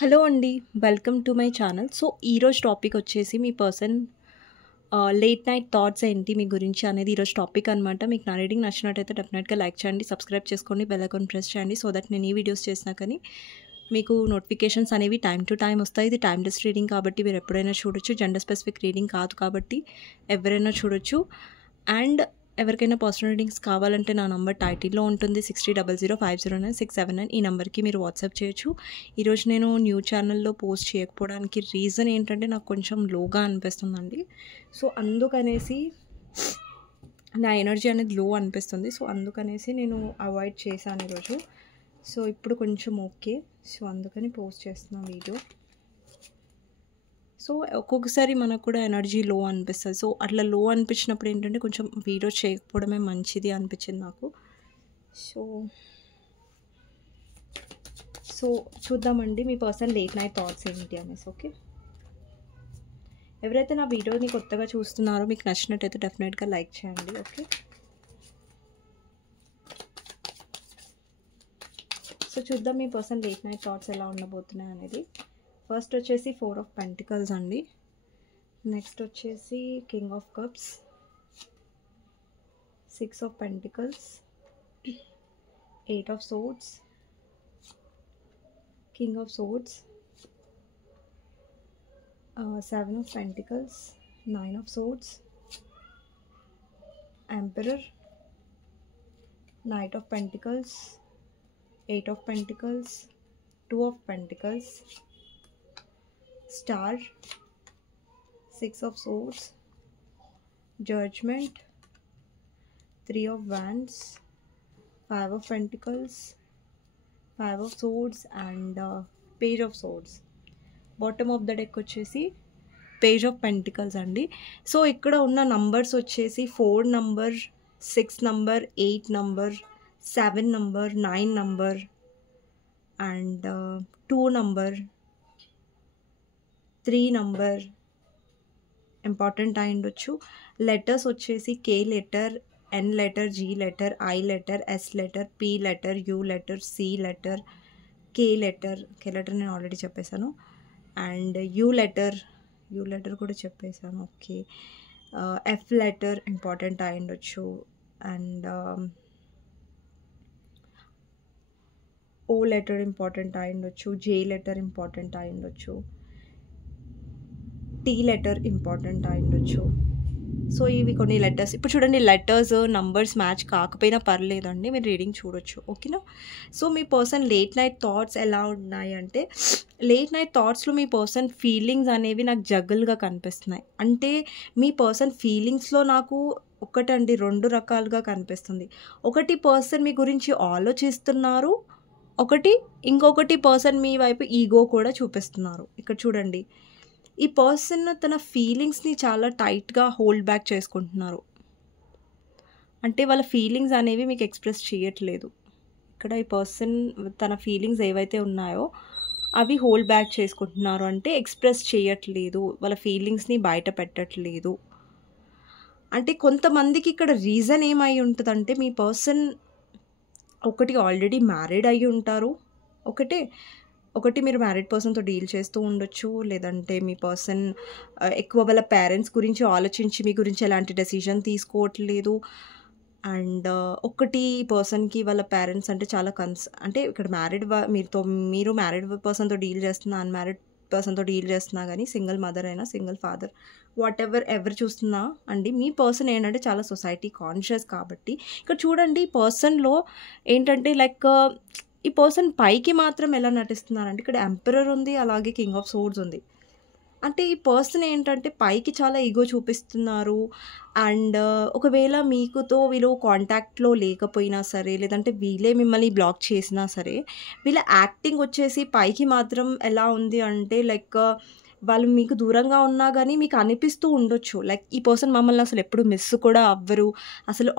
Hello అండి. Welcome to my channel. So, ఈరోజు topic వచ్చేసి మీ పర్సన్ లేట్ నైట్ థాట్స్ ఏంటి మీ గురించి అనేది ఈరోజు టాపిక్ అనమాట. మీకు నా రీడింగ్ నచ్చినట్టయితే డెఫినెట్గా లైక్ చేయండి, సబ్స్క్రైబ్ చేసుకోండి, బెల్ ఐకాన్ ప్రెస్ చేయండి. సో దట్ నేను ఈ వీడియోస్ చేసినా కానీ మీకు నోటిఫికేషన్స్ అనేవి టైం టు టైం వస్తాయి. ఇది టైమ్లెస్ రీడింగ్ కాబట్టి మీరు ఎప్పుడైనా చూడొచ్చు. జెండర్ స్పెసిఫిక్ రీడింగ్ కాదు కాబట్టి ఎవరైనా చూడొచ్చు. అండ్ ఎవరికైనా పర్సనల్ రీడింగ్స్ కావాలంటే నా నంబర్ టైటిల్లో ఉంటుంది 6000509679. ఈ నెంబర్కి మీరు వాట్సాప్ చేయొచ్చు. ఈరోజు నేను న్యూ ఛానల్లో పోస్ట్ చేయకపోవడానికి రీజన్ ఏంటంటే నాకు కొంచెం లోగా అనిపిస్తుందండి. సో అందుకనేసి నా ఎనర్జీ అనేది లో అనిపిస్తుంది. సో అందుకనేసి నేను అవాయిడ్ చేశాను ఈరోజు. సో ఇప్పుడు కొంచెం ఓకే. సో అందుకని పోస్ట్ చేస్తున్నా వీడియో. సో ఒక్కొక్కసారి మనకు కూడా ఎనర్జీ లో అనిపిస్తుంది. సో అట్లా లో అనిపించినప్పుడు ఏంటంటే కొంచెం వీడియో చేయకపోవడమే మంచిది అనిపించింది నాకు. సో చూద్దామండి మీ పర్సన్ లేట్ నైట్ థాట్స్ ఏంటి అనేసి. ఓకే, ఎవరైతే నా వీడియోని కొత్తగా చూస్తున్నారో మీకు నచ్చినట్టయితే డెఫినెట్గా లైక్ చేయండి. ఓకే, సో చూద్దాం మీ పర్సన్ లేట్ నైట్ థాట్స్ ఎలా ఉండబోతున్నాయి అనేది. ఫస్ట్ వచ్చేసి 4 ఆఫ్ పెంటికల్స్ అండి. నెక్స్ట్ వచ్చేసి king of cups, 6 of pentacles, 8 of swords, king of swords, 7 of pentacles, 9 of swords, emperor, knight of pentacles, 8 of pentacles, 2 of pentacles, Star, 6 of Swords, Judgment, 3 of Wands, 5 of Pentacles, 5 of Swords and Page of Swords. Bottom of the deck వచ్చేసి Page of Pentacles అండి. So ఇక్కడ ఉన్న numbers వచ్చేసి 4 number, 6 number, 8 number, 7 number, 9 number and 2 number, 3 number important అయి ఉండొచ్చు. Letters వచ్చేసి K letter, N letter, G letter, I letter, S letter, P letter, U letter, C letter, K letter నేను already చెప్పేశాను. And U letter కూడా చెప్పేశాను. Okay, F letter important అయి ఉండొచ్చు. And O letter important అయి ఉండొచ్చు. J letter important అయి ఉండొచ్చు. టీ లెటర్ ఇంపార్టెంట్ అయి ఉండొచ్చు. సో ఇవి కొన్ని లెటర్స్. ఇప్పుడు చూడండి, లెటర్స్ నంబర్స్ మ్యాచ్ కాకపోయినా పర్లేదండి, మీరు రీడింగ్ చూడొచ్చు. ఓకేనా. సో మీ పర్సన్ లేట్ నైట్ థాట్స్ ఎలా ఉన్నాయి అంటే, లేట్ నైట్ థాట్స్లో మీ పర్సన్ ఫీలింగ్స్ అనేవి నాకు జగ్గలుగా కనిపిస్తున్నాయి. అంటే మీ పర్సన్ ఫీలింగ్స్లో నాకు ఒకటండి 2 రకాలుగా కనిపిస్తుంది. ఒకటి పర్సన్ మీ గురించి ఆలోచిస్తున్నారు, ఇంకొకటి పర్సన్ మీ వైపు ఈగో కూడా చూపిస్తున్నారు. ఇక్కడ చూడండి, ఈ పర్సన్ తన ఫీలింగ్స్ని చాలా టైట్గా హోల్డ్ బ్యాక్ చేసుకుంటున్నారు. అంటే వాళ్ళ ఫీలింగ్స్ అనేవి మీకు ఎక్స్ప్రెస్ చేయట్లేదు. ఇక్కడ ఈ పర్సన్ తన ఫీలింగ్స్ ఏవైతే ఉన్నాయో అవి హోల్డ్ బ్యాక్ చేసుకుంటున్నారు. అంటే ఎక్స్ప్రెస్ చేయట్లేదు, వాళ్ళ ఫీలింగ్స్ని బయట పెట్టట్లేదు. అంటే కొంతమందికి ఇక్కడ రీజన్ ఏమై ఉంటుందంటే, మీ పర్సన్ ఒకటి ఆల్రెడీ మ్యారీడ్ అయ్యి ఉంటారు, ఒకటి మీరు మ్యారీడ్ పర్సన్తో డీల్ చేస్తూ ఉండొచ్చు. లేదంటే మీ పర్సన్ ఎక్కువ వాళ్ళ పేరెంట్స్ గురించి ఆలోచించి మీ గురించి ఎలాంటి డెసిషన్ తీసుకోవట్లేదు. అండ్ ఒకటి పర్సన్కి వాళ్ళ పేరెంట్స్ అంటే చాలా అంటే ఇక్కడ మీరు మ్యారీడ్ పర్సన్తో డీల్ చేస్తున్నా, అన్మ్యారీడ్ పర్సన్తో డీల్ చేస్తున్నా కానీ, సింగిల్ మదర్ అయినా సింగిల్ ఫాదర్ ఎవరు చూస్తున్నా అండి, మీ పర్సన్ ఏంటంటే చాలా సొసైటీ కాన్షియస్. కాబట్టి ఇక్కడ చూడండి, ఈ పర్సన్లో ఏంటంటే లైక్ ఈ పర్సన్ పైకి మాత్రం ఎలా నటిస్తున్నారంటే, ఇక్కడ ఎంపరర్ ఉంది, అలాగే కింగ్ ఆఫ్ సోర్డ్స్ ఉంది. అంటే ఈ పర్సన్ ఏంటంటే పైకి చాలా ఈగో చూపిస్తున్నారు. అండ్ ఒకవేళ వీళ్ళు కాంటాక్ట్లో లేకపోయినా సరే, లేదంటే వీళ్ళే మిమ్మల్ని బ్లాక్ చేసినా సరే, వీళ్ళ యాక్టింగ్ వచ్చేసి పైకి మాత్రం ఎలా ఉంది అంటే లైక్ వాళ్ళు మీకు దూరంగా ఉన్నా కానీ మీకు అనిపిస్తూ ఉండొచ్చు లైక్ ఈ పర్సన్ మమ్మల్ని అసలు ఎప్పుడు మిస్ కూడా అవ్వరు, అసలు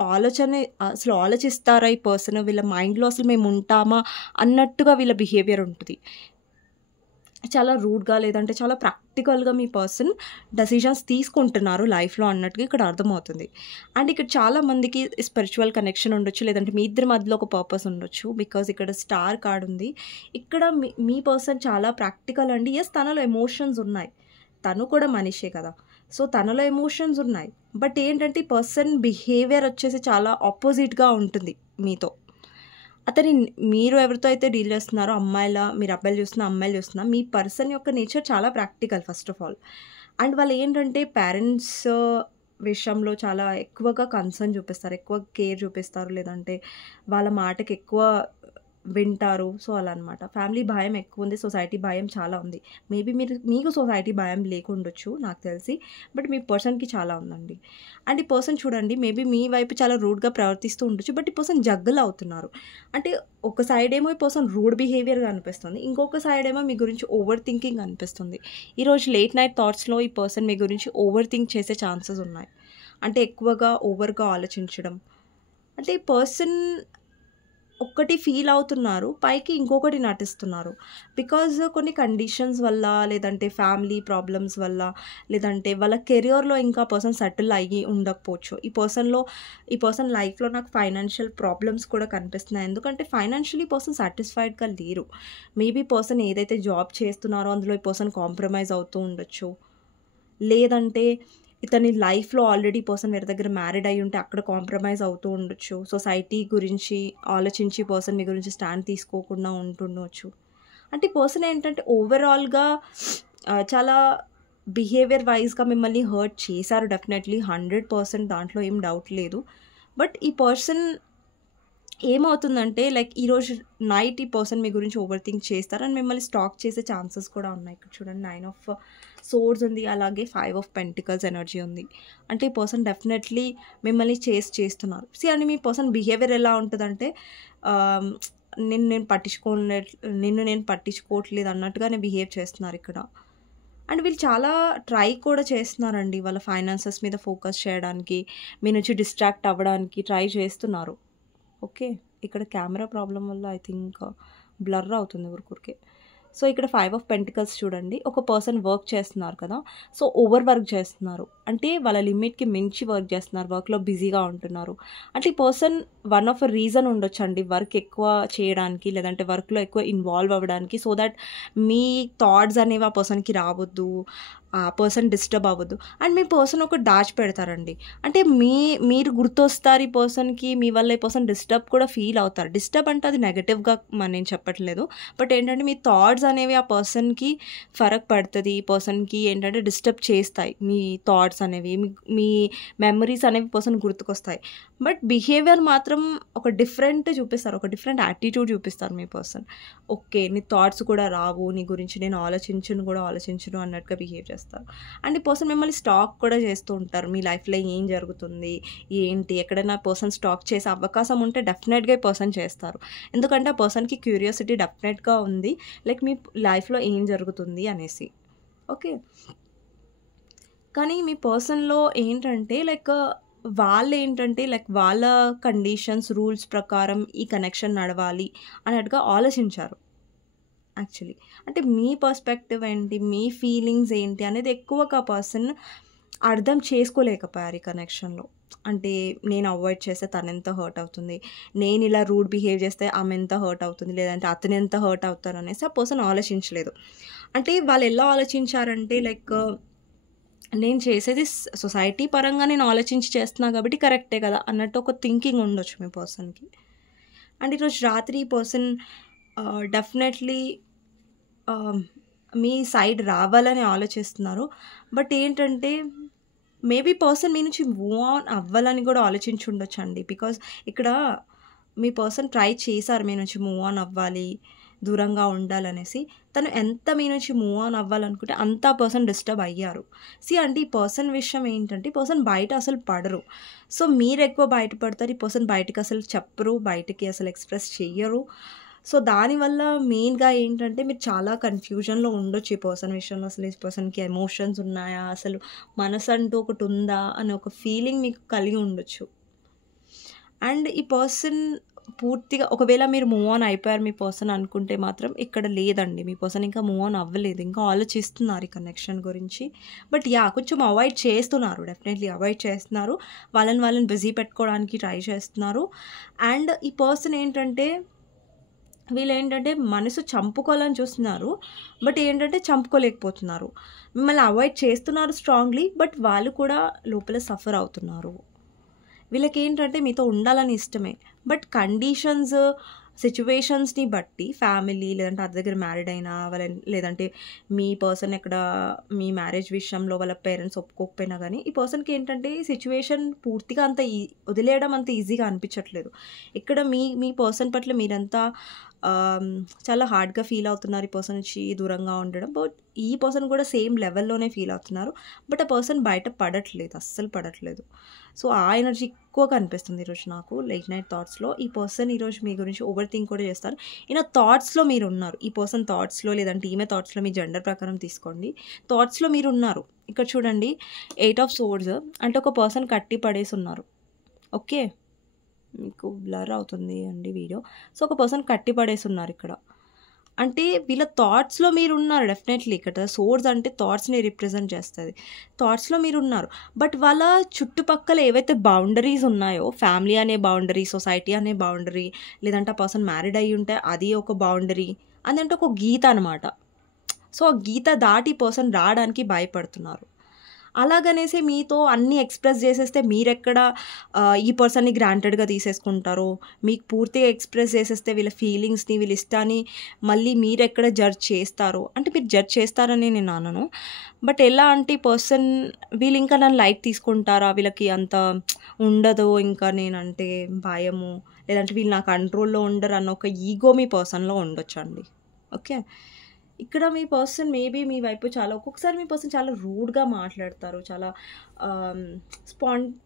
ఆలోచిస్తారా ఈ పర్సన్, వీళ్ళ మైండ్లో అసలు మేము ఉంటామా అన్నట్టుగా వీళ్ళ బిహేవియర్ ఉంటుంది. చాలా రూడ్‌గా లేదంటే చాలా ప్రాక్టికల్‌గా మీ పర్సన్ డెసిషన్స్ తీసుకుంటున్నారు లైఫ్‌లో అన్నట్టుగా ఇక్కడ అర్థమవుతుంది. అండ్ ఇక్కడ చాలా మందికి స్పిరిచువల్ కనెక్షన్ ఉండొచ్చు. లేదంటే మీ ఇద్దరి మధ్యలో ఒక పర్పస్ ఉండొచ్చు. బికాజ్ ఇక్కడ స్టార్ కార్డ్ ఉంది. ఇక్కడ మీ పర్సన్ చాలా ప్రాక్టికల్ అండి. యెస్, తనలో ఎమోషన్స్ ఉన్నాయి. తను కూడా మనిషే కదా! సో, తనలో ఎమోషన్స్ ఉన్నాయి. బట్ ఏంటంటే ఈ పర్సన్ బిహేవియర్ వచ్చేసి చాలా ఆపోజిట్‌గా ఉంటుంది మీతో. మీరు ఎవరితో అయితే డీల్ చేస్తున్నారో మీరు అబ్బాయిలు చూస్తున్నా, అమ్మాయిలు చూస్తున్నా, మీ పర్సన్ యొక్క నేచర్ చాలా practical first of all. And వాళ్ళు ఏంటంటే పేరెంట్స్ విషయంలో చాలా ఎక్కువగా కన్సర్న్ చూపిస్తారు. ఎక్కువ కేర్ చూపిస్తారు. లేదంటే వాళ్ళ మాటకి ఎక్కువ వింటారు. సో, అలా అనమాట. ఫ్యామిలీ భయం ఎక్కువుంది. సొసైటీ భయం చాలా ఉంది. మేబీ మీకు సొసైటీ భయం లేకుండొచ్చు నాకు తెలిసి. బట్ మీ పర్సన్‌కి చాలా ఉందండి. అండ్ ఈ పర్సన్ చూడండి మేబీ మీ వైపు చాలా రూడ్‌గా ప్రవర్తిస్తూ ఉండొచ్చు. బట్ ఈ పర్సన్ జగ్గల్ అవుతున్నారు. అంటే ఒక సైడ్ ఏమో ఈ పర్సన్ రూడ్ బిహేవియర్‌గా అనిపిస్తుంది. ఇంకొక సైడ్ ఏమో మీ గురించి ఓవర్ థింకింగ్ అనిపిస్తుంది. ఈరోజు లేట్ నైట్ థాట్స్‌లో ఈ పర్సన్ మీ గురించి ఓవర్ థింక్ చేసే ఛాన్సెస్ ఉన్నాయి. అంటే ఎక్కువగా ఓవర్‌గా ఆలోచించడం. అంటే ఈ పర్సన్ ఒక్కటి ఫీల్ అవుతున్నారు. పైకి ఇంకొకటి నటిస్తున్నారు. బికాజ్ కొన్ని కండిషన్స్ వల్ల, లేదంటే ఫ్యామిలీ ప్రాబ్లమ్స్ వల్ల, లేదంటే వాళ్ళ కెరియర్‌లో ఇంకా పర్సన్ సెటిల్ అయ్యి ఉండకపోవచ్చు. ఈ పర్సన్ లైఫ్‌లో నాకు ఫైనాన్షియల్ ప్రాబ్లమ్స్ కూడా కనిపిస్తున్నాయి. ఎందుకంటే ఫైనాన్షియల్లీ పర్సన్ సాటిస్ఫైడ్‌గా లేరు. మేబీ పర్సన్ ఏదైతే జాబ్ చేస్తున్నారో అందులో ఈ పర్సన్ కాంప్రమైజ్ అవుతూ ఉండొచ్చు. లేదంటే ఇతని లైఫ్‌లో ఆల్రెడీ పర్సన్ వేరే దగ్గర మ్యారీడ్ అయ్యి ఉంటే అక్కడ కాంప్రమైజ్ అవుతూ ఉండొచ్చు. సొసైటీ గురించి ఆలోచించి పర్సన్ మీ గురించి స్టాండ్ తీసుకోకుండా ఉంటుండొచ్చు. అంటే ఈ పర్సన్ ఏంటంటే ఓవరాల్‌గా చాలా బిహేవియర్ వైస్‌గా మిమ్మల్ని హర్ట్ చేశారు డెఫినెట్‌లీ 100% దాంట్లో ఏం డౌట్ లేదు. బట్ ఈ పర్సన్ ఏమవుతుందంటే లైక్ ఈరోజు నైట్ ఈ పర్సన్ మీ గురించి ఓవర్ థింక్ చేస్తారు అండ్ మిమ్మల్ని స్టాక్ చేసే ఛాన్సెస్ కూడా ఉన్నాయి. ఇక్కడ చూడండి 9 ఆఫ్ సోర్డ్స్ ఉంది. అలాగే 5 ఆఫ్ పెంటికల్స్ ఎనర్జీ ఉంది. అంటే ఈ పర్సన్ డెఫినెట్లీ మిమ్మల్ని చేస్తున్నారు. అండ్ మీ పర్సన్ బిహేవియర్ ఎలా ఉంటుందంటే నిన్ను నేను పట్టించుకోవట్లేదు అన్నట్టుగానే బిహేవ్ చేస్తున్నారు ఇక్కడ. అండ్ వీళ్ళు చాలా ట్రై కూడా చేస్తున్నారండి. వాళ్ళ ఫైనాన్సెస్ మీద ఫోకస్ చేయడానికి, మీ నుంచి డిస్ట్రాక్ట్ అవ్వడానికి ట్రై చేస్తున్నారు. ఓకే. ఇక్కడ కెమెరా ప్రాబ్లమ్ వల్ల ఐ థింక్ బ్లర్ అవుతుంది ఊరికే. సో, ఇక్కడ 5 ఆఫ్ పెంటికల్స్ చూడండి. ఒక పర్సన్ వర్క్ చేస్తున్నారు కదా! సో, ఓవర్ వర్క్ చేస్తున్నారు. అంటే వాళ్ళ లిమిట్‌కి మించి వర్క్ చేస్తున్నారు. వర్క్‌లో బిజీగా ఉంటున్నారు. అంటే ఈ పర్సన్ వన్ ఆఫ్ రీజన్ ఉండొచ్చండి వర్క్ ఎక్కువ చేయడానికి, లేదంటే వర్క్‌లో ఎక్కువ ఇన్వాల్వ్ అవ్వడానికి. సో దట్ మీ థాట్స్ అనేవి ఆ పర్సన్‌కి రావద్దు. ఆ పర్సన్ డిస్టర్బ్ అవ్వద్దు. అండ్ మీ పర్సన్ ఒకటి దాచిపెడతారండి. అంటే మీరు గుర్తొస్తారు ఈ పర్సన్‌కి. మీ వల్ల ఈ పర్సన్ డిస్టర్బ్ కూడా ఫీల్ అవుతారు. డిస్టర్బ్ అంటే అది నెగెటివ్‌గా నేను చెప్పట్లేదు. బట్ ఏంటంటే మీ థాట్స్ అనేవి ఆ పర్సన్‌కి ఫరక్ పడుతుంది. ఈ పర్సన్‌కి ఏంటంటే డిస్టర్బ్ చేస్తాయి. మీ థాట్స్ అనేవి, మీ మెమరీస్ అనేవి పర్సన్ గుర్తుకొస్తాయి. బట్ బిహేవియర్ మాత్రం ఒక డిఫరెంట్ చూపిస్తారు. ఒక డిఫరెంట్ యాటిట్యూడ్ చూపిస్తారు మీ పర్సన్. ఓకే, నీ థాట్స్ కూడా రావు, నీ గురించి నేను ఆలోచించను అన్నట్టుగా బిహేవ్ చేస్తారు. అండ్ ఈ పర్సన్ మిమ్మల్ని స్టాక్ కూడా చేస్తూ ఉంటారు. మీ లైఫ్‌లో ఏం జరుగుతుంది, ఏంటి, ఎక్కడైనా పర్సన్ స్టాక్ చేసే అవకాశం ఉంటే డెఫినెట్‌గా ఈ పర్సన్ చేస్తారు. ఎందుకంటే ఆ పర్సన్‌కి క్యూరియాసిటీ డెఫినెట్‌గా ఉంది. లైక్ మీ లైఫ్‌లో ఏం జరుగుతుంది అనేసి. ఓకే. కానీ మీ పర్సన్‌లో ఏంటంటే వాళ్ళ కండిషన్స్, రూల్స్ ప్రకారం ఈ కనెక్షన్ నడవాలి అన్నట్టుగా ఆలోచించారు యాక్చువల్లీ. అంటే మీ పర్స్పెక్టివ్ ఏంటి, మీ ఫీలింగ్స్ ఏంటి అనేది ఎక్కువగా పర్సన్ అర్థం చేసుకోలేకపోయారు ఈ కనెక్షన్‌లో. అంటే నేను అవాయిడ్ చేస్తే తనెంత హర్ట్ అవుతుంది, నేను ఇలా రూడ్ బిహేవ్ చేస్తే ఆమె ఎంత హర్ట్ అవుతుంది, లేదంటే అతను ఎంత హర్ట్ అవుతారు అనేసి ఆ పర్సన్ ఆలోచించలేదు. అంటే వాళ్ళు ఎలా ఆలోచించారంటే నేను చేసేది సొసైటీ పరంగా నేను ఆలోచించి చేస్తున్నా కాబట్టి కరెక్టే కదా అన్నట్టు ఒక థింకింగ్ ఉండొచ్చు మీ పర్సన్‌కి. అండ్ ఈరోజు రాత్రి ఈ పర్సన్ డెఫినెట్లీ మీ సైడ్ రావాలని ఆలోచిస్తున్నారు. బట్ ఏంటంటే మేబీ పర్సన్ మీ నుంచి మూవ్ ఆన్ అవ్వాలని కూడా ఆలోచించి ఉండొచ్చండి. బికాజ్ ఇక్కడ మీ పర్సన్ ట్రై చేశారు మీ నుంచి మూవ్ ఆన్ అవ్వాలి, దూరంగా ఉండాలనేసి. తను ఎంత మీ నుంచి మూవ్ ఆన్ అవ్వాలనుకుంటే అంత పర్సన్ డిస్టర్బ్ అయ్యారు. అంటే ఈ పర్సన్ విషయం ఏంటంటే ఈ పర్సన్ బయట అసలు పడరు. సో మీరు ఎక్కువ బయట పడతారు. ఈ పర్సన్ బయటకి అసలు చెప్పరు, బయటకి అసలు ఎక్స్ప్రెస్ చెయ్యరు. సో దానివల్ల మెయిన్గా ఏంటంటే మీరు చాలా కన్ఫ్యూజన్లో ఉండొచ్చు ఈ పర్సన్ విషయంలో. అసలు ఈ పర్సన్కి ఎమోషన్స్ ఉన్నాయా, అసలు మనసు అంటూ ఒకటి ఉందా అనే ఒక ఫీలింగ్ మీకు కలిగి ఉండొచ్చు. అండ్ ఈ పర్సన్ పూర్తిగా ఒకవేళ మీరు మూవ్ ఆన్ అయిపోయారు మీ పర్సన్ అనుకుంటే మాత్రం ఇక్కడ లేదండి. మీ పర్సన్ ఇంకా మూవ్ ఆన్ అవ్వలేదు. ఇంకా ఆలోచిస్తున్నారు ఈ కనెక్షన్ గురించి. బట్ కొంచెం అవాయిడ్ చేస్తున్నారు. డెఫినెట్లీ అవాయిడ్ చేస్తున్నారు. వాళ్ళని బిజీ పెట్టుకోవడానికి ట్రై చేస్తున్నారు. అండ్ ఈ పర్సన్ ఏంటంటే వీళ్ళేంటంటే మనసు చంపుకోవాలని చూస్తున్నారు. బట్ ఏంటంటే చంపుకోలేకపోతున్నారు. మిమ్మల్ని అవాయిడ్ చేస్తున్నారు స్ట్రాంగ్లీ. బట్ వాళ్ళు కూడా లోపల సఫర్ అవుతున్నారు. వీళ్ళకేంటంటే మీతో ఉండాలని ఇష్టమే. బట్ కండిషన్స్, సిచ్యువేషన్స్ని బట్టి ఫ్యామిలీ లేదంటే అద్దె దగ్గర మ్యారీడ్ అయినా లేదంటే మీ పర్సన్ ఎక్కడ మీ మ్యారేజ్ విషయంలో వాళ్ళ పేరెంట్స్ ఒప్పుకోకపోయినా కానీ ఈ పర్సన్కి ఏంటంటే సిచ్యువేషన్ పూర్తిగా అంత వదిలేయడం అంత ఈజీగా అనిపించట్లేదు. ఇక్కడ మీ పర్సన్ పట్ల మీరంతా చాలా హార్డ్గా ఫీల్ అవుతున్నారు ఈ పర్సన్ నుంచి దూరంగా ఉండడం. బట్ ఈ పర్సన్ కూడా సేమ్ లెవెల్లోనే ఫీల్ అవుతున్నారు. బట్ ఆ పర్సన్ బయట పడట్లేదు, అస్సలు పడట్లేదు. సో ఆ ఎనర్జీ ఎక్కువ కనిపిస్తుంది ఈరోజు నాకు లేట్ నైట్ థాట్స్లో. ఈ పర్సన్ ఈరోజు మీ గురించి ఓవర్ థింక్ కూడా చేస్తారు. ఈయన థాట్స్లో మీరు ఉన్నారు. ఈ పర్సన్ థాట్స్లో లేదంటే ఈమె థాట్స్లో, మీ జెండర్ ప్రకారం తీసుకోండి, థాట్స్లో మీరు ఉన్నారు. ఇక్కడ చూడండి 8 ఆఫ్ సోర్డ్స్ అంటే ఒక పర్సన్ కట్టి పడేసి ఉన్నారు. ఓకే, మీకు బ్లర్ అవుతుంది అండి వీడియో. సో ఒక పర్సన్ కట్టి పడేసి ఉన్నారు ఇక్కడ. అంటే వీళ్ళ థాట్స్లో మీరు ఉన్నారు డెఫినెట్లీ. ఇక్కడ సోర్స్ అంటే థాట్స్ని రిప్రజెంట్ చేస్తుంది. థాట్స్లో మీరు ఉన్నారు. బట్ వాళ్ళ చుట్టుపక్కల ఏవైతే బౌండరీస్ ఉన్నాయో, ఫ్యామిలీ అనే బౌండరీ, సొసైటీ అనే బౌండరీ, లేదంటే ఆ పర్సన్ మ్యారీడ్ అయ్యి ఉంటే అది ఒక బౌండరీ, అదంటే ఒక గీత అనమాట. సో ఆ గీత దాటి పర్సన్ రావడానికి భయపడుతున్నారు. అలాగనేసి మీతో అన్నీ ఎక్స్ప్రెస్ చేసేస్తే మీరెక్కడ ఈ పర్సన్ని గ్రాంటెడ్గా తీసేసుకుంటారో, మీకు పూర్తిగా ఎక్స్ప్రెస్ చేసేస్తే వీళ్ళ ఫీలింగ్స్ని, వీళ్ళ ఇష్టాన్ని మళ్ళీ మీరెక్కడ జడ్జ్ చేస్తారో, అంటే మీరు జడ్జ్ చేస్తారని నేను అనను. బట్ ఎలా అంటే ఈ పర్సన్ వీళ్ళు ఇంకా నన్ను లైట్ తీసుకుంటారా, వీళ్ళకి అంత ఉండదు ఇంకా నేనంటే భయము, లేదంటే వీళ్ళు నా కంట్రోల్లో ఉండరు అన్న ఒక ఈగో మీ పర్సన్లో ఉండొచ్చండి. ఓకే, ఇక్కడ మీ పర్సన్ మేబీ మీ వైపు ఒక్కొక్కసారి మీ పర్సన్ చాలా రూడ్గా మాట్లాడతారు. చాలా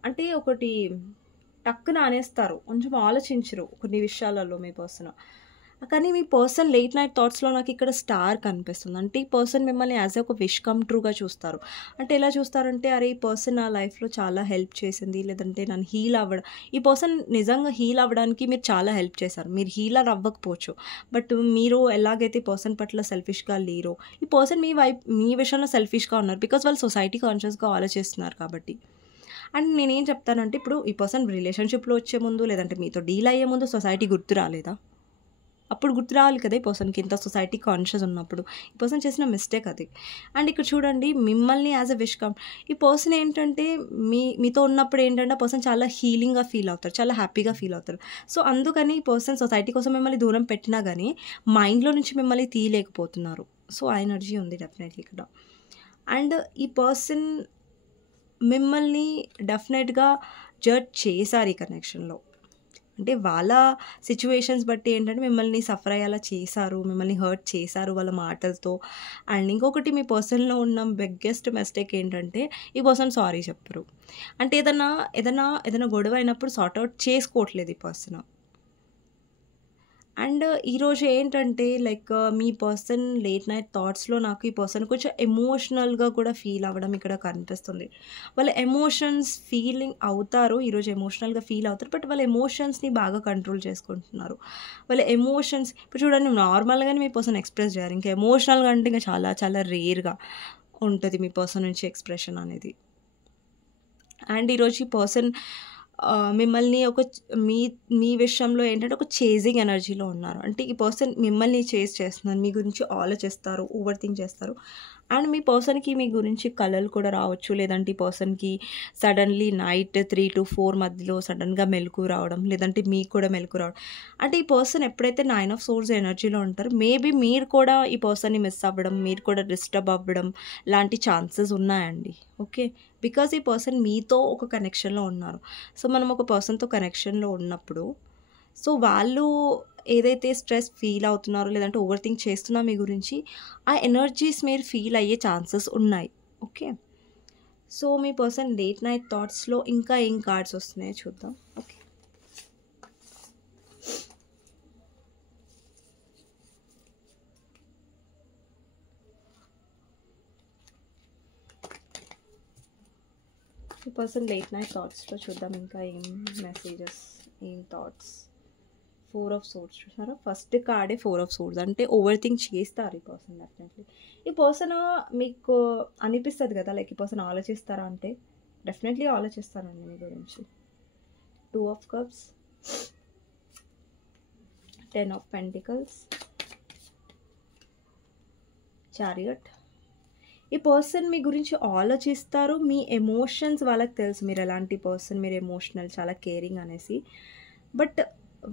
అంటే ఒకటి టక్కున అనేస్తారు, కొంచెం ఆలోచించరు కొన్ని విషయాలలో మీ పర్సన్. కానీ మీ పర్సన్ లేట్ నైట్ థాట్స్లో నాకు ఇక్కడ స్టార్ కనిపిస్తుంది. అంటే ఈ పర్సన్ మిమ్మల్ని యాజ్ ఒక విష్ కమ్ ట్రూగా చూస్తారు. అంటే ఎలా చూస్తారంటే, అరే ఈ పర్సన్ నా లైఫ్లో చాలా హెల్ప్ చేసింది, లేదంటే నన్ను హీల్ అవ్వడం, ఈ పర్సన్ నిజంగా హీల్ అవ్వడానికి మీరు చాలా హెల్ప్ చేశారు. మీరు హీలర్ అవ్వకపోవచ్చు, బట్ మీరు ఎలాగైతే ఈ పర్సన్ పట్ల సెల్ఫిష్గా లేరో, ఈ పర్సన్ మీ విషయంలో సెల్ఫిష్గా ఉన్నారు. బికాజ్ వాళ్ళు సొసైటీ కాన్షియస్గా ఆలోచిస్తున్నారు కాబట్టి. అండ్ నేనేం చెప్తానంటే, ఇప్పుడు ఈ పర్సన్ రిలేషన్షిప్లో వచ్చే ముందు లేదంటే మీతో డీల్ అయ్యే ముందు సొసైటీ గుర్తు రాలేదా? అప్పుడు గుర్తు రావాలి కదా ఈ పర్సన్కి, ఇంత సొసైటీ కాన్షియస్ ఉన్నప్పుడు. ఈ పర్సన్ చేసిన మిస్టేక్ అది. అండ్ ఇక్కడ చూడండి మిమ్మల్ని యాజ్ ఎ విష్ కమ్, ఈ పర్సన్ ఏంటంటే మీతో ఉన్నప్పుడు ఏంటంటే ఆ పర్సన్ చాలా హీలింగ్గా ఫీల్ అవుతారు, చాలా హ్యాపీగా ఫీల్ అవుతారు. సో అందుకని ఈ పర్సన్ సొసైటీ కోసం మిమ్మల్ని దూరం పెట్టినా కానీ మైండ్లో నుంచి మిమ్మల్ని తీయలేకపోతున్నారు. సో ఆ ఎనర్జీ ఉంది డెఫినెట్లీ ఇక్కడ. అండ్ ఈ పర్సన్ మిమ్మల్ని డెఫినెట్గా జడ్జ్ చేశారు ఈ కనెక్షన్లో. అంటే వాళ్ళ సిచ్యువేషన్స్ బట్టి ఏంటంటే మిమ్మల్ని సఫర్ అయ్యేలా చేశారు, మిమ్మల్ని హర్ట్ చేశారు వాళ్ళ మాటలతో. అండ్ ఇంకొకటి మీ పర్సన్లో ఉన్న బిగ్గెస్ట్ మిస్టేక్ ఏంటంటే ఈ పర్సన్ సారీ చెప్పరు. అంటే ఏదైనా గొడవ అయినప్పుడు సార్ట్ అవుట్ చేసుకోవట్లేదు ఈ పర్సన్. అండ్ ఈరోజు ఏంటంటే లైక్ మీ పర్సన్ లేట్ నైట్ థాట్స్లో నాకు ఈ పర్సన్ కొంచెం ఎమోషనల్గా కూడా ఫీల్ అవ్వడం ఇక్కడ కనిపిస్తుంది. వాళ్ళ ఎమోషన్స్ ఫీలింగ్ అవుతారు, ఈరోజు ఎమోషనల్గా ఫీల్ అవుతారు. బట్ వాళ్ళ ఎమోషన్స్ని బాగా కంట్రోల్ చేసుకుంటున్నారు. వాళ్ళ ఎమోషన్స్ ఇప్పుడు చూడండి, నార్మల్గానే మీ పర్సన్ ఎక్స్ప్రెస్ చేయాలి, ఇంకా ఎమోషనల్గా అంటే ఇంకా చాలా చాలా రేర్గా ఉంటుంది మీ పర్సన్ నుంచి ఎక్స్ప్రెషన్ అనేది. అండ్ ఈరోజు ఈ పర్సన్ మిమ్మల్ని మీ విషయంలో ఏంటంటే ఒక చేజింగ్ ఎనర్జీలో ఉన్నారు. అంటే ఈ పర్సన్ మిమ్మల్ని చేజ్ చేస్తున్నారు, మీ గురించి ఆలోచిస్తారు, ఓవర్ థింక్ చేస్తారు. అండ్ మీ పర్సన్కి మీ గురించి కలలు కూడా రావచ్చు, లేదంటే ఈ పర్సన్కి సడన్లీ నైట్ 3 to 4 మధ్యలో సడన్గా మెలకు రావడం, లేదంటే మీకు కూడా మెలకు రావడం. అంటే ఈ పర్సన్ ఎప్పుడైతే 9 of Swords ఎనర్జీలో ఉంటారో మేబీ మీరు కూడా ఈ పర్సన్ని మిస్ అవ్వడం, మీరు కూడా డిస్టర్బ్ అవ్వడం లాంటి ఛాన్సెస్ ఉన్నాయండి. ఓకే, బికాజ్ ఈ పర్సన్ మీతో ఒక కనెక్షన్లో ఉన్నారు. సో మనం ఒక పర్సన్తో కనెక్షన్లో ఉన్నప్పుడు సో వాళ్ళు ఏదైతే స్ట్రెస్ ఫీల్ అవుతున్నారో లేదంటే ఓవర్ థింక్ చేస్తున్నా మీ గురించి, ఆ ఎనర్జీస్ మీరు ఫీల్ అయ్యే ఛాన్సెస్ ఉన్నాయి. ఓకే, సో మీ పర్సన్ లేట్ నైట్ థాట్స్లో ఇంకా ఏం కార్డ్స్ వస్తున్నాయో చూద్దాం. ఓకే, ఈ పర్సన్ లేట్ నైట్ థాట్స్లో చూద్దాం ఇంకా ఏం మెసేజెస్, ఏం థాట్స్. 4 ఆఫ్ సోర్డ్స్ చూసారా, ఫస్ట్ కార్డే 4 ఆఫ్ సోర్డ్స్. అంటే ఓవర్ థింక్ చేస్తారు ఈ పర్సన్ డెఫినెట్లీ. ఈ పర్సన్ మీకు అనిపిస్తుంది కదా లైక్ ఈ పర్సన్ ఆలోచిస్తారా అంటే డెఫినెట్లీ ఆలోచిస్తారండి మీ గురించి. 2 of cups, 10 of pentacles, chariot. ఈ పర్సన్ మీ గురించి ఆలోచిస్తారు, మీ ఎమోషన్స్ వాళ్ళకి తెలుసు మీరు ఎలాంటి పర్సన్, మీరు ఎమోషనల్, చాలా కేరింగ్ అనేసి. బట్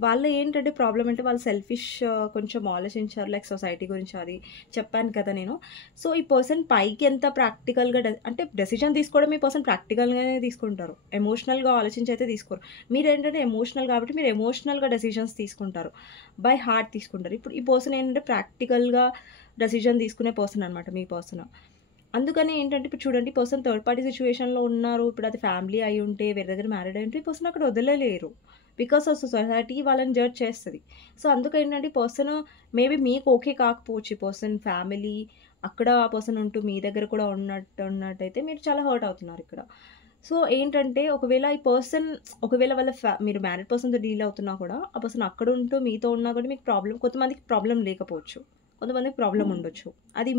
వాళ్ళు ఏంటంటే ప్రాబ్లం అంటే వాళ్ళు సెల్ఫిష్ కొంచెం ఆలోచించారు లైక్ సొసైటీ గురించి, అది చెప్పాను కదా నేను. సో ఈ పర్సన్ పైకి ఎంత ప్రాక్టికల్గా అంటే డెసిషన్ తీసుకోవడం ఈ పర్సన్ ప్రాక్టికల్గానే తీసుకుంటారు, ఎమోషనల్గా ఆలోచించి అయితే తీసుకోరు. మీరు ఏంటంటే ఎమోషనల్ కాబట్టి మీరు ఎమోషనల్గా డెసిషన్స్ తీసుకుంటారు, బై హార్ట్ తీసుకుంటారు. ఇప్పుడు ఈ పర్సన్ ఏంటంటే ప్రాక్టికల్గా డెసిషన్ తీసుకునే పర్సన్ అనమాట మీ పర్సన్. అందుకని ఏంటంటే ఇప్పుడు చూడండి పర్సన్ థర్డ్ పార్టీ సిచ్యువేషన్లో ఉన్నారు, ఇప్పుడు అది ఫ్యామిలీ అయి ఉంటే వేరే దగ్గర మ్యారీడ్ అయి ఉంటే ఈ పర్సన్ అక్కడ వదిలేలేరు, బికాస్ ఆఫ్ సొసైటీ వాళ్ళని జడ్జ్ చేస్తుంది. సో అందుకేంటంటే పర్సన్ మేబీ మీకు ఓకే కాకపోవచ్చు, ఈ పర్సన్ ఫ్యామిలీ అక్కడ ఆ పర్సన్ ఉంటూ మీ దగ్గర కూడా ఉన్నట్టయితే మీరు చాలా హర్ట్ అవుతున్నారు ఇక్కడ. సో ఏంటంటే ఒకవేళ ఈ పర్సన్ ఒకవేళ వాళ్ళ మీరు మ్యారీడ్ పర్సన్తో డీల్ అవుతున్నా కూడా ఆ పర్సన్ అక్కడ ఉంటూ మీతో ఉన్నా కూడా మీకు ప్రాబ్లం, కొంతమందికి ప్రాబ్లం లేకపోవచ్చు, కొంతమందికి ప్రాబ్లం ఉండొచ్చు, అది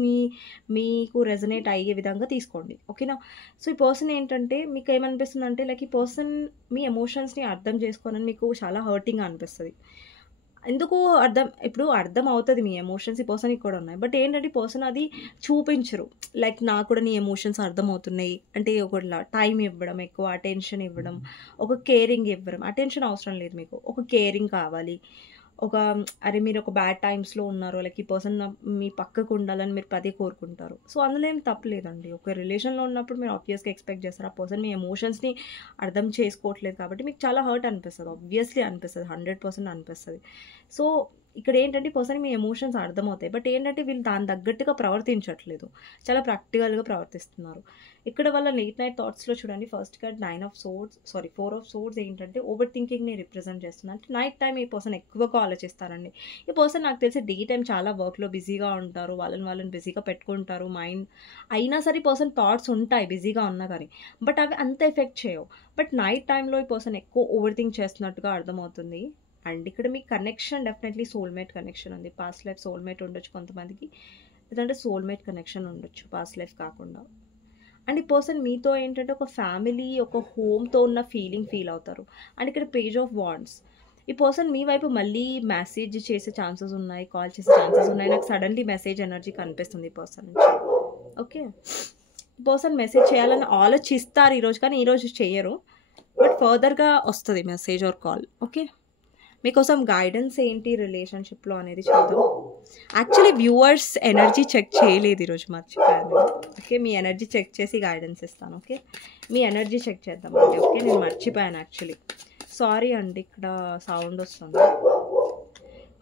మీకు రెజనేట్ అయ్యే విధంగా తీసుకోండి, ఓకేనా. సో ఈ పర్సన్ ఏంటంటే మీకు ఏమనిపిస్తుంది అంటే లైక్ ఈ పర్సన్ మీ ఎమోషన్స్ని అర్థం చేసుకోనని మీకు చాలా హర్టింగ్ అనిపిస్తుంది. ఎందుకు ఇప్పుడు అర్థం అవుతుంది మీ ఎమోషన్స్ ఈ పర్సన్కి కూడా ఉన్నాయి, బట్ ఏంటంటే ఈ పర్సన్ అది చూపించరు. లైక్ నాకు కూడా నీ ఎమోషన్స్ అర్థమవుతున్నాయి అంటే ఒకలా టైం ఇవ్వడం, ఎక్కువ అటెన్షన్ ఇవ్వడం, ఒక కేరింగ్ ఇవ్వడం. అటెన్షన్ అవసరం లేదు మీకు, ఒక కేరింగ్ కావాలి. అరే మీరు ఒక బ్యాడ్ టైమ్స్లో ఉన్నారు లైక్ ఈ పర్సన్ మీ పక్కకు ఉండాలని మీరు పదే కోరుకుంటారు. సో అందులో ఏం తప్పలేదండి, ఒక రిలేషన్లో ఉన్నప్పుడు మీరు ఆబ్వియస్గా ఎక్స్పెక్ట్ చేస్తారు ఆ పర్సన్ మీ ఎమోషన్స్ని అర్థం చేసుకోవట్లేదు కాబట్టి మీకు చాలా హర్ట్ అనిపిస్తుంది, ఆబ్వియస్లీ అనిపిస్తుంది, 100% అనిపిస్తుంది. సో ఇక్కడ ఏంటంటే పర్సన్ మీ ఎమోషన్స్ అర్థమవుతాయి, బట్ ఏంటంటే వీళ్ళు దాని తగ్గట్టుగా ప్రవర్తించట్లేదు, చాలా ప్రాక్టికల్గా ప్రవర్తిస్తున్నారు. ఇక్కడ వాళ్ళ లేట్ నైట్ థాట్స్లో చూడండి ఫస్ట్ కార్డ్ 4 ఆఫ్ సోర్డ్స్ ఏంటంటే ఓవర్ థింకింగ్ని రిప్రజెంట్ చేస్తుంది. అంటే నైట్ టైం ఈ పర్సన్ ఎక్కువగా ఆలోచిస్తారండి. ఈ పర్సన్ నాకు తెలిసి డే టైం చాలా వర్క్లో బిజీగా ఉంటారు, వాళ్ళని బిజీగా పెట్టుకుంటారు మైండ్, అయినా సరే ఈ పర్సన్ థాట్స్ ఉంటాయి బిజీగా ఉన్నా కానీ, బట్ అవి అంత ఎఫెక్ట్ చేయవు. బట్ నైట్ టైంలో ఈ పర్సన్ ఎక్కువ ఓవర్ థింక్ చేస్తున్నట్టుగా అర్థమవుతుంది. అండ్ ఇక్కడ మీ కనెక్షన్ డెఫినెట్లీ సోల్మేట్ కనెక్షన్ ఉంది, పాస్ట్ లైఫ్ సోల్మేట్ ఉండొచ్చు కొంతమందికి, లేదంటే సోల్మేట్ కనెక్షన్ ఉండొచ్చు పాస్ట్ లైఫ్ కాకుండా. అండ్ ఈ పర్సన్ మీతో ఏంటంటే ఒక ఫ్యామిలీ, ఒక హోమ్తో ఉన్న ఫీల్ అవుతారు. అండ్ ఇక్కడ పేజ్ ఆఫ్ వాండ్స్, ఈ పర్సన్ మీ వైపు మళ్ళీ మెసేజ్ చేసే ఛాన్సెస్ ఉన్నాయి, కాల్ చేసే ఛాన్సెస్ ఉన్నాయి. నాకు సడన్లీ మెసేజ్ ఎనర్జీ కనిపిస్తుంది ఈ పర్సన్ నుంచి, ఓకే. ఈ పర్సన్ మెసేజ్ చేయాలని ఆలోచిస్తారు ఈరోజు, కానీ ఈరోజు చేయరు, బట్ ఫర్దర్గా వస్తుంది మెసేజ్ ఆర్ కాల్, ఓకే. మీకోసం గైడెన్స్ ఏంటి రిలేషన్షిప్లో అనేది చూద్దాం. యాక్చువల్లీ వ్యూవర్స్ ఎనర్జీ చెక్ చేయలేదు ఈరోజు, మర్చిపోయాను, ఓకే. మీ ఎనర్జీ చెక్ చేసి గైడెన్స్ ఇస్తాను, ఓకే. మీ ఎనర్జీ చెక్ చేద్దామండి, ఓకే. నేను మర్చిపోయాను యాక్చువల్లీ, సారీ అండి, ఇక్కడ సౌండ్ వస్తుంది.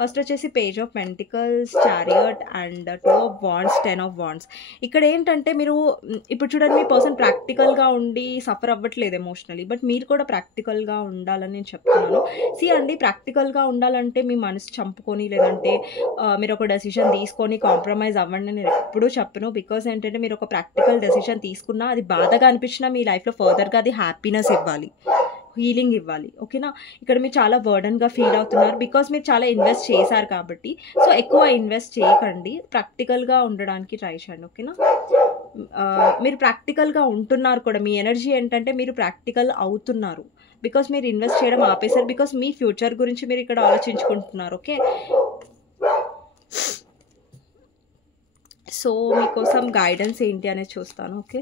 ఫస్ట్ వచ్చేసి page of pentacles, chariot and 2 of wands, 10 of wands. ఇక్కడ ఏంటంటే మీరు ఇప్పుడు చూడండి మీ పర్సన్ ప్రాక్టికల్గా ఉండి సఫర్ అవ్వట్లేదు ఎమోషనలీ, బట్ మీరు కూడా ప్రాక్టికల్గా ఉండాలని నేను చెప్తున్నాను. అండి ప్రాక్టికల్గా ఉండాలంటే మీ మనసు చంపుకొని లేదంటే మీరు ఒక డెసిషన్ తీసుకొని కాంప్రమైజ్ అవ్వండి నేను ఎప్పుడూ చెప్పను. బికాస్ ఏంటంటే మీరు ఒక ప్రాక్టికల్ డెసిషన్ తీసుకున్నా అది బాధగా అనిపించినా మీ లైఫ్లో ఫర్దర్గా అది హ్యాపీనెస్ ఇవ్వాలి, హీలింగ్ ఇవ్వాలి, ఓకేనా. ఇక్కడ మీరు చాలా బర్డన్గా ఫీల్ అవుతున్నారు బికాస్ మీరు చాలా ఇన్వెస్ట్ చేశారు కాబట్టి. సో ఎక్కువ ఇన్వెస్ట్ చేయకండి, ప్రాక్టికల్గా ఉండడానికి ట్రై చేయండి, ఓకేనా. మీరు ప్రాక్టికల్గా ఉంటున్నారు కూడా, మీ ఎనర్జీ ఏంటంటే మీరు ప్రాక్టికల్ అవుతున్నారు బికాస్ మీరు ఇన్వెస్ట్ చేయడం ఆపేశారు, బికాస్ మీ ఫ్యూచర్ గురించి మీరు ఇక్కడ ఆలోచించుకుంటున్నారు, ఓకే. సో మీకోసం గైడెన్స్ ఏంటి అనేది చూస్తాను, ఓకే.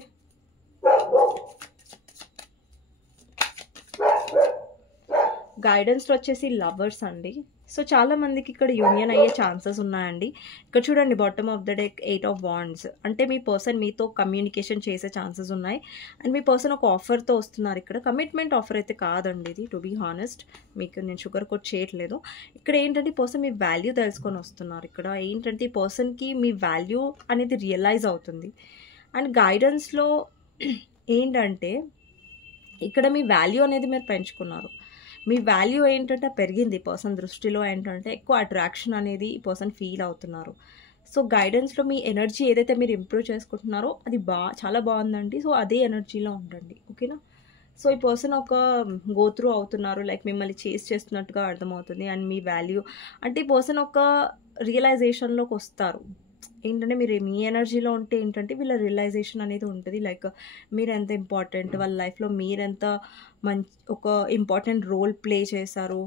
గైడెన్స్లో వచ్చేసి లవర్స్ అండి. సో చాలామందికి ఇక్కడ యూనియన్ అయ్యే ఛాన్సెస్ ఉన్నాయండి. ఇక్కడ చూడండి bottom of the deck 8 of wands, అంటే మీ పర్సన్ మీతో కమ్యూనికేషన్ చేసే ఛాన్సెస్ ఉన్నాయి. అండ్ మీ పర్సన్ ఒక ఆఫర్తో వస్తున్నారు, ఇక్కడ కమిట్మెంట్ ఆఫర్ అయితే కాదండి ఇది, టు బీ హానెస్ట్, మీకు నేను షుగర్ కోట్ చేయట్లేదు. ఇక్కడ ఏంటంటే ఈ పర్సన్ మీ వాల్యూ తెలుసుకొని వస్తున్నారు. ఇక్కడ ఏంటంటే ఈ పర్సన్కి మీ వాల్యూ అనేది రియలైజ్ అవుతుంది. అండ్ గైడెన్స్లో ఏంటంటే ఇక్కడ మీ వాల్యూ అనేది మీరు పెంచుకున్నారు, మీ వాల్యూ ఏంటంటే పెరిగింది పర్సన్ దృష్టిలో, ఏంటంటే ఎక్కువ అట్రాక్షన్ అనేది ఈ పర్సన్ ఫీల్ అవుతున్నారు. సో గైడెన్స్లో మీ ఎనర్జీ ఏదైతే మీరు ఇంప్రూవ్ చేసుకుంటున్నారో అది చాలా బాగుందండి. సో అదే ఎనర్జీలో ఉండండి, ఓకేనా. సో ఈ పర్సన్ ఒక గో త్రూ అవుతున్నారు, లైక్ మిమ్మల్ని చేస్ చేస్తున్నట్టుగా అర్థమవుతుంది. అండ్ మీ వాల్యూ అంటే ఈ పర్సన్ ఒక రియలైజేషన్లోకి వస్తారు. ఏంటంటే మీరు మీ ఎనర్జీలో ఉంటే ఏంటంటే వీళ్ళ రియలైజేషన్ అనేది ఉంటుంది. లైక్ మీరు ఎంత ఇంపార్టెంట్, వాళ్ళ లైఫ్లో మీరెంత ఒక ఇంపార్టెంట్ రోల్ ప్లే చేశారు,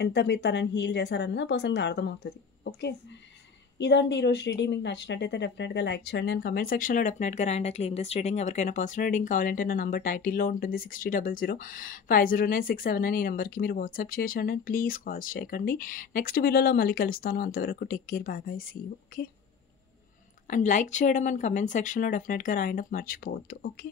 ఎంత మీరు తనని హీల్ చేశారన్నది ఆ పర్సన్కి అర్థమవుతుంది. ఓకే, ఇదండి ఈరోజు రీడింగ్. మీకు నచ్చినట్టయితే డెఫినెట్గా లైక్ చేయండి అండ్ కమెంట్ సెక్షన్లో డెఫినెట్గా రాయండి క్లెయిమ్ దిస్ రీడింగ్. ఎవరికైనా పర్సనల్ రీడింగ్ కావాలంటే నా నంబర్ టైటిల్లో ఉంటుంది 6000500967 ఈ నెంబర్కి మీరు వాట్సాప్ చేయొచ్చండి. అండ్ ప్లీజ్ కాల్స్ చేయకండి. నెక్స్ట్ వీడియోలో మళ్ళీ కలుస్తాను. అంతవరకు take care, bye bye, see you. Okay, and like చేయడం అండ్ కమెంట్ సెక్షన్లో డెఫినెట్గా రాయడం మర్చిపోవద్దు. ఓకే.